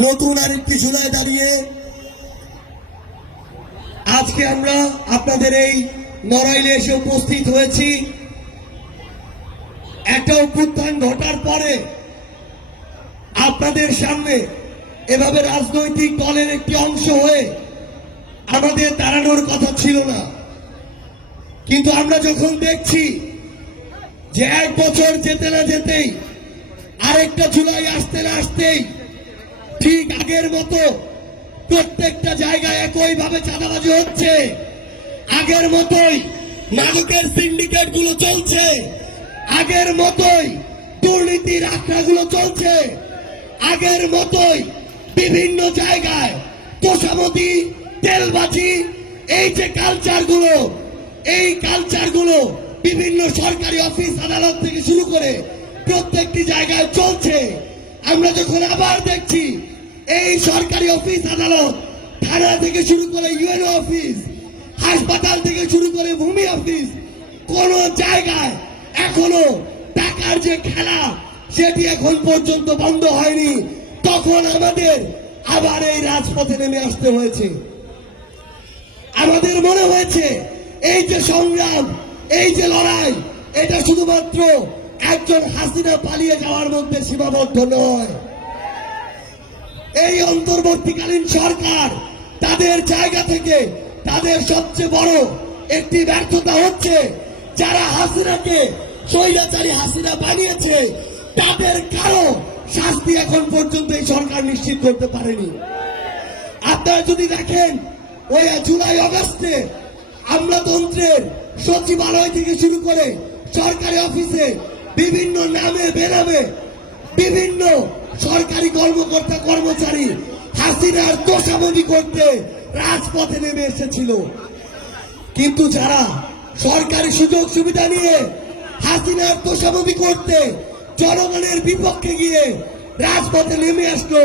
নতুন আরেকটি জুলাই দাঁড়িয়ে আজকে আমরা আপনাদের এই নড়াইলে এসে উপস্থিত হয়েছি। একটা অভ্যুত্থান ঘটার পরে আপনাদের সামনে এভাবে রাজনৈতিক দলের একটি অংশ হয়ে আমাদের দাঁড়ানোর কথা ছিল না, কিন্তু আমরা যখন দেখছি যে এক বছর যেতে না যেতেই আরেকটা জুলাই আসতে না আসতেই ঠিক আগের মতো প্রত্যেকটা জায়গায় একইভাবে চাঁদাবাজি হচ্ছে, আগের মতোই মাদকের সিন্ডিকেট গুলো চলছে, আগের মতোই দুর্নীতির আখড়াগুলো চলছে, আগের মতোই বিভিন্ন জায়গায় তোষামতি তেলবাজি এই যে কালচারগুলো, এই কালচারগুলো বিভিন্ন সরকারি অফিস আদালত থেকে শুরু করে প্রত্যেকটি জায়গায় চলছে। আমরা যখন আবার দেখছি এই সরকারি অফিস আদালত, থানা থেকে শুরু করে ইউএনও অফিস, হাসপাতাল থেকে শুরু করে ভূমি অফিস, কোন জায়গায় এখনো টাকার যে খেলা সেটি এখন পর্যন্ত বন্ধ হয়নি, তখন আমাদের আবার এই রাজপথে নেমে আসতে হয়েছে। আমাদের মনে হয়েছে এই যে সংগ্রাম, এই যে লড়াই, এটা শুধুমাত্র একজন হাসিনা পালিয়ে যাওয়ার মধ্যে সীমাবদ্ধ নয়। এই অন্তর্বর্তীকালীন সরকার তাদের জায়গা থেকে তাদের সবচেয়ে বড় একটি ব্যর্থতা হচ্ছে, যারা হাসিনাকে স্বৈরাচারী হাসিনা বানিয়েছে তাদের কারো শাস্তি এখন পর্যন্ত এই সরকার নিশ্চিত করতে পারেনি। আপনারা যদি দেখেন ওই জুলাই আগস্টে আমলাতন্ত্রের সচিবালয় থেকে শুরু করে সরকারি অফিসে বিভিন্ন নামে বেনামে বিভিন্ন সরকারি কর্মকর্তা কর্মচারী হাসিনার তোষামোদি করতে রাজপথে নেমে এসেছিল, কিন্তু যারা সরকারি সুযোগ সুবিধা নিয়ে হাসিনার তোষামোদি করতে জনগণের বিপক্ষে গিয়ে রাজপথে নেমে আসলো,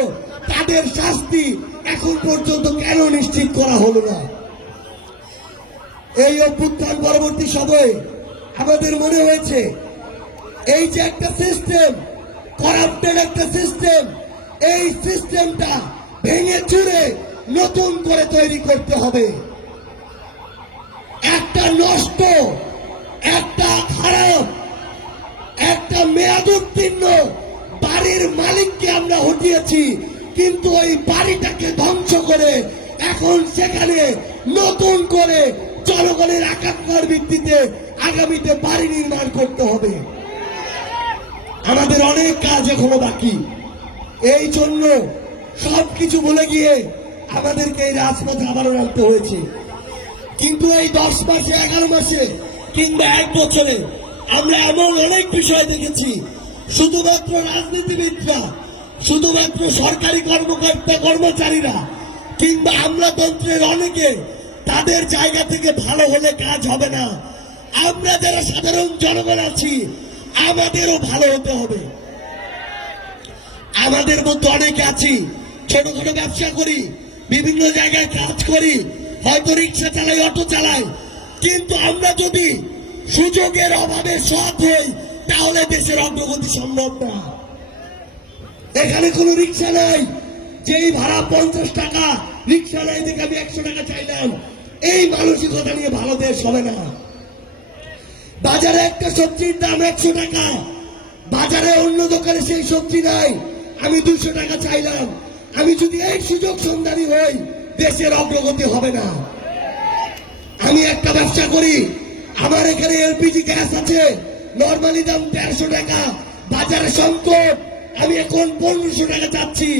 তাদের শাস্তি এখন পর্যন্ত কেন নিশ্চিত করা হলো না? এই অভ্যুত্থান পরবর্তী সময়ে আমাদের মনে হয়েছে এই যে একটা সিস্টেম, করাপ্টেড একটা সিস্টেম, এই সিস্টেমটা ভেঙে চুরে নতুন করে তৈরি করতে হবে। একটা নষ্ট, একটা খারাপ, একটা মেয়াদোত্তীর্ণ বাড়ির মালিককে আমরা হটিয়েছি, কিন্তু ওই বাড়িটাকে ধ্বংস করে এখন সেখানে নতুন করে জনগণের আকাঙ্ক্ষার ভিত্তিতে আগামীতে বাড়ি নির্মাণ করতে হবে। আমাদের অনেক কাজ এখনো বাকি, এই জন্য সবকিছু ভুলে গিয়ে আমাদেরকে এই রাজপথে আবারও নামতে হয়েছে। কিন্তু এই 10 মাসে 11 মাসে কিংবা 1 বছরে আমরা এমন অনেক বিষয় দেখেছি, শুধুমাত্র রাজনীতিবিদরা, শুধুমাত্র সরকারি কর্মকর্তা কর্মচারীরা কিংবা আমলাতন্ত্রের অনেকে তাদের জায়গা থেকে ভালো হলে কাজ হবে না। আমরা যারা সাধারণ জনগণ আছি আমাদেরও ভালো হতে হবে। আমাদের মধ্যে অনেকে আছি ছোটখাটো ব্যবসা করি, বিভিন্ন জায়গায় কাজ করি, হয়তো রিক্সা চালাই, অটো চালাই, কিন্তু আমরা যদি সুযোগের অভাবে সৎ হই তাহলে দেশের অগ্রগতি সম্ভব না। এখানে কোনো রিক্সা নাই, যেই ভাড়া 50 টাকা, রিক্সা নাই দেখে আমি 100 টাকা চাইলাম, এই মানসিকতা নিয়ে ভালো দেশ হবে না। বাজারে একটা সবজির দাম 100 টাকা, বাজারে অন্য দোকানে সেই সবজি নাই, আমি 200 টাকা চাইলাম, আমি যদি এই সুযোগ সন্ধানী হই দেশের অগ্রগতি হবে না। আমি একটা ব্যবসা করি, আমার এখানে এলপিজি গ্যাস আছে, নরমালি দাম 150 টাকা, বাজারে সংকট, আমি এখন 1500 টাকা চাচ্ছি।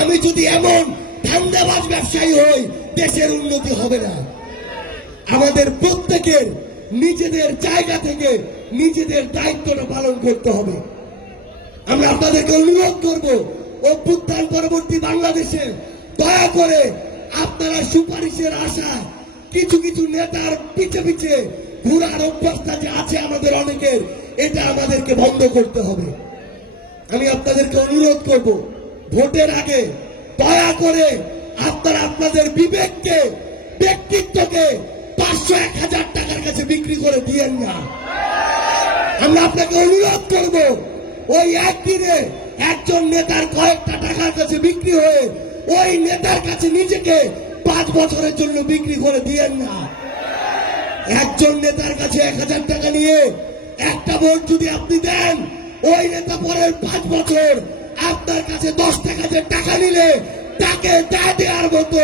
আমি যদি এমন ধান্দাবাজ ব্যবসায়ী হই দেশের উন্নতি হবে না। আমাদের প্রত্যেকের নিজেদের জায়গা থেকে নিজেদের দায়িত্বটা পালন করতে হবে। আমরা আপনাদেরকে অনুরোধ করব, অভ্যুত্থান পরবর্তী বাংলাদেশে দয়া করে আপনারা সুপারিশের আশা কিছু কিছু নেতার পিছে পিছে ঘুরার অভ্যাসটা যে আছে আমাদের অনেকের, এটা আমাদেরকে বন্ধ করতে হবে। আমি আপনাদেরকে অনুরোধ করব, ভোটের আগে দয়া করে আপনারা আপনাদের বিবেককে, ব্যক্তিত্বকে 500-1000 টাকার কাছে বিক্রি করে দিয়েন না। আমরা আপনাকে অনুরোধ করব, ওই একদিনে একজন নেতার কয়েকটা টাকার কাছে বিক্রি বিক্রি হয়ে ওই নেতার কাছে নিজেকে 5 বছরের জন্য বিক্রি করে দিয়েন না। একজন নেতার কাছে 1000 টাকা নিয়ে একটা ভোট যদি আপনি দেন, ওই নেতা পরের 5 বছর আপনার কাছে 10 টাকা নিলে তাকে দায় দেওয়ার মতো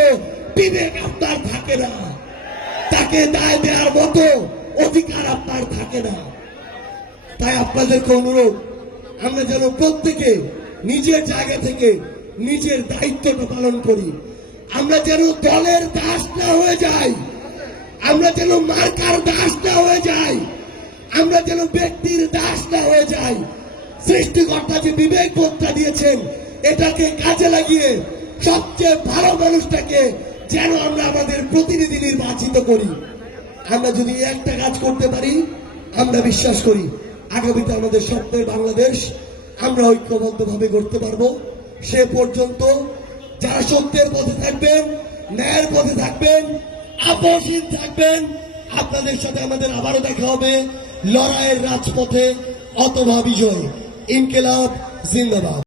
বিবেক আপনার থাকে না, তাকে দায় দেওয়ার মতো অধিকার আপনার থাকে না। তাই আপনাদেরকে অনুরোধ, আমরা যেন প্রত্যেকে নিজের জায়গা থেকে নিজের দায়িত্বটা পালন করি। আমরা যেন দলের দাস না হয়ে যাই, আমরা যেন মার্কার দাস না হয়ে যাই, আমরা যেন ব্যক্তির দাস না হয়ে যাই। সৃষ্টিকর্তা যে বিবেক বোধটা দিয়েছেন, এটাকে কাজে লাগিয়ে সবচেয়ে ভালো মানুষটাকে যেন আমরা আমাদের প্রতিনিধি নির্বাচিত করি। আমরা যদি একটা কাজ করতে পারি, আমরা বিশ্বাস করি আগামীতে আমাদের স্বপ্নের বাংলাদেশ আমরা ঐক্যবদ্ধভাবে করতে পারবো। সে পর্যন্ত যারা সত্যের পথে থাকবেন, ন্যায়ের পথে থাকবেন, আপোষহীন থাকবেন, আপনাদের সাথে আমাদের আবারও দেখা হবে লড়াইয়ের রাজপথে, অথবা বিজয়। ইনকিলাব জিন্দাবাদ।